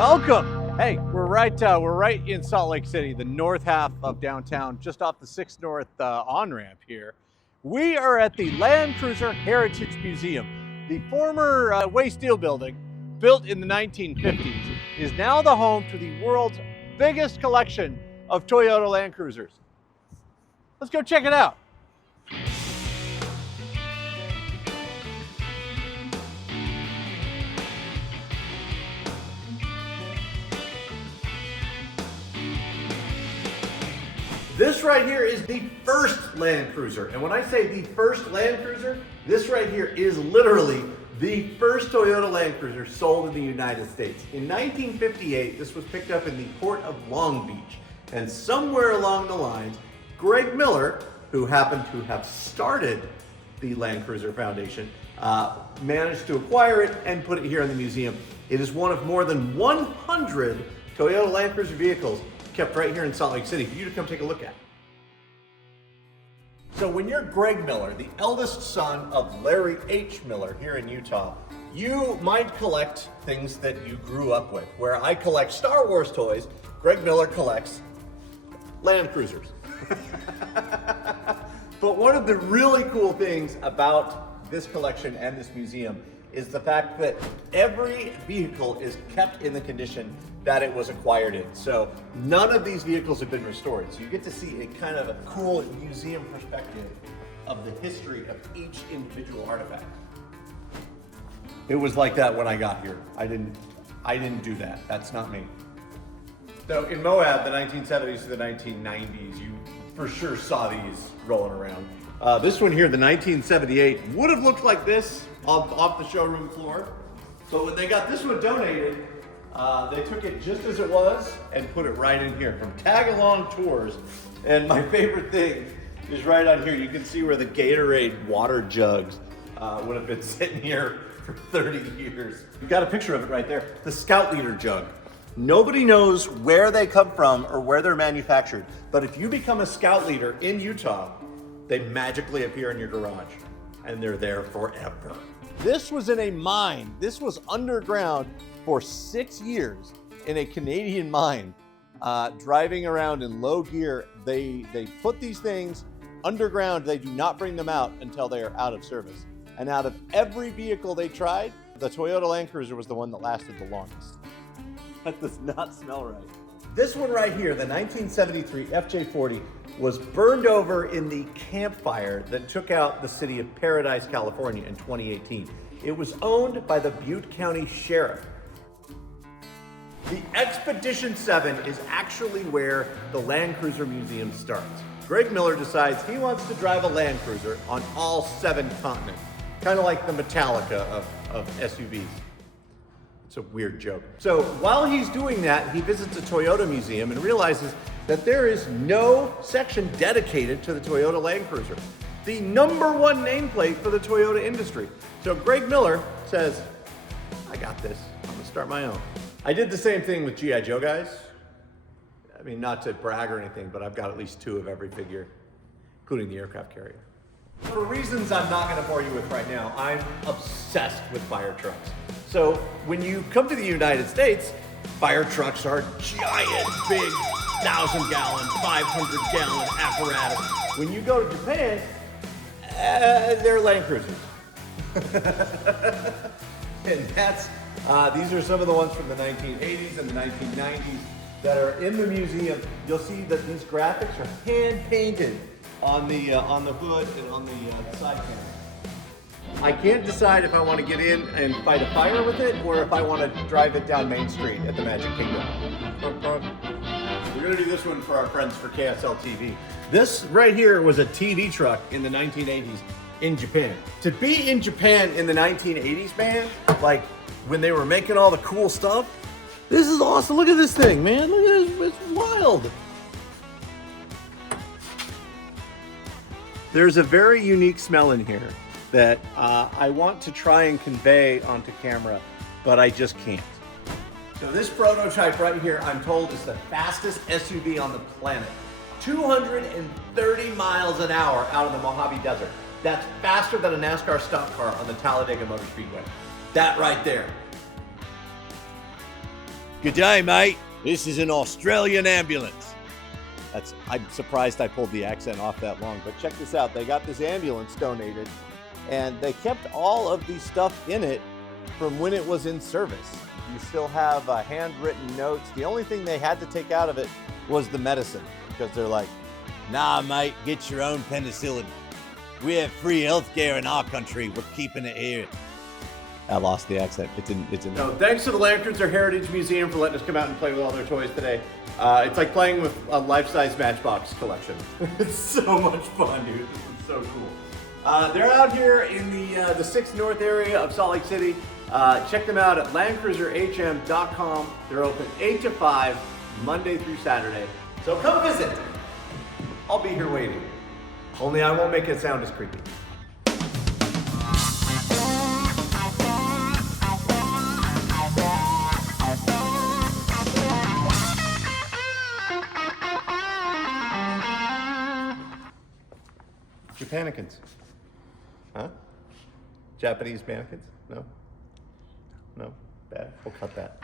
Welcome. Hey, we're right in Salt Lake City, the north half of downtown, just off the 6 North on-ramp here. We are at the Land Cruiser Heritage Museum. The former Way Steel building, built in the 1950s, is now the home to the world's biggest collection of Toyota Land Cruisers. Let's go check it out. This right here is the first Land Cruiser. And when I say the first Land Cruiser, this right here is literally the first Toyota Land Cruiser sold in the United States. In 1958, this was picked up in the port of Long Beach. And somewhere along the lines, Greg Miller, who happened to have started the Land Cruiser Foundation, managed to acquire it and put it here in the museum. It is one of more than 100 Toyota Land Cruiser vehicles kept right here in Salt Lake City for you to come take a look at. So when you're Greg Miller, the eldest son of Larry H. Miller here in Utah, you might collect things that you grew up with. Where I collect Star Wars toys, Greg Miller collects Land Cruisers. But one of the really cool things about this collection and this museum is the fact that every vehicle is kept in the condition that it was acquired in. So none of these vehicles have been restored. So you get to see a kind of a cool museum perspective of the history of each individual artifact. It was like that when I got here. I didn't do that. That's not me. So in Moab, the 1970s to the 1990s, you for sure saw these rolling around. This one here, the 1978, would have looked like this off the showroom floor. So when they got this one donated, they took it just as it was and put it right in here from Tag Along Tours. And my favorite thing is right on here. You can see where the Gatorade water jugs would have been sitting here for 30 years. You've got a picture of it right there. The Scout Leader jug. Nobody knows where they come from or where they're manufactured. But if you become a Scout Leader in Utah, they magically appear in your garage and they're there forever. This was in a mine. This was underground for 6 years in a Canadian mine, driving around in low gear. They put these things underground. They do not bring them out until they are out of service. And out of every vehicle they tried, the Toyota Land Cruiser was the one that lasted the longest. That does not smell right. This one right here, the 1973 FJ40, was burned over in the campfire that took out the city of Paradise, California in 2018. It was owned by the Butte County Sheriff. The Expedition 7 is actually where the Land Cruiser Museum starts. Greg Miller decides he wants to drive a Land Cruiser on all 7 continents, kind of like the Metallica of SUVs. It's a weird joke. So while he's doing that, he visits a Toyota museum and realizes that there is no section dedicated to the Toyota Land Cruiser, the #1 nameplate for the Toyota industry. So Greg Miller says, I got this, I'm gonna start my own. I did the same thing with G.I. Joe guys. I mean, not to brag or anything, but I've got at least 2 of every figure, including the aircraft carrier. For reasons I'm not gonna bore you with right now, I'm obsessed with fire trucks. So when you come to the United States, fire trucks are giant, big, 1,000-gallon, 500-gallon apparatus. When you go to Japan, they're Land Cruisers. And these are some of the ones from the 1980s and the 1990s that are in the museum. You'll see that these graphics are hand-painted on the hood and on the side panel. I can't decide if I want to get in and fight a fire with it or if I want to drive it down Main Street at the Magic Kingdom. We're going to do this one for our friends for KSL TV. This right here was a TV truck in the 1980s in Japan. To be in Japan in the 1980s, man, like when they were making all the cool stuff, this is awesome. Look at this thing, man. Look at this. It's wild. There's a very unique smell in here that I want to try and convey onto camera, but I just can't. So this prototype right here, I'm told, is the fastest SUV on the planet. 230 miles an hour out of the Mojave Desert. That's faster than a NASCAR stock car on the Talladega Motor Speedway. That right there. Good day, mate. This is an Australian ambulance. I'm surprised I pulled the accent off that long, but check this out. They got this ambulance donated, and they kept all of the stuff in it from when it was in service. You still have handwritten notes. The only thing they had to take out of it was the medicine, because they're like, Nah, mate, get your own penicillin. We have free healthcare in our country. We're keeping it here. I lost the accent. It's in. No, thanks to the Land Cruiser Heritage Museum for letting us come out and play with all their toys today. It's like playing with a life-size Matchbox collection. It's so much fun, dude. This is so cool. They're out here in the 6th North area of Salt Lake City. Check them out at landcruiserhm.com. They're open 8 to 5, Monday through Saturday. So come visit. I'll be here waiting. Only I won't make it sound as creepy. Japanicans. Huh? Japanese mannequins? No? No? Bad. We'll cut that.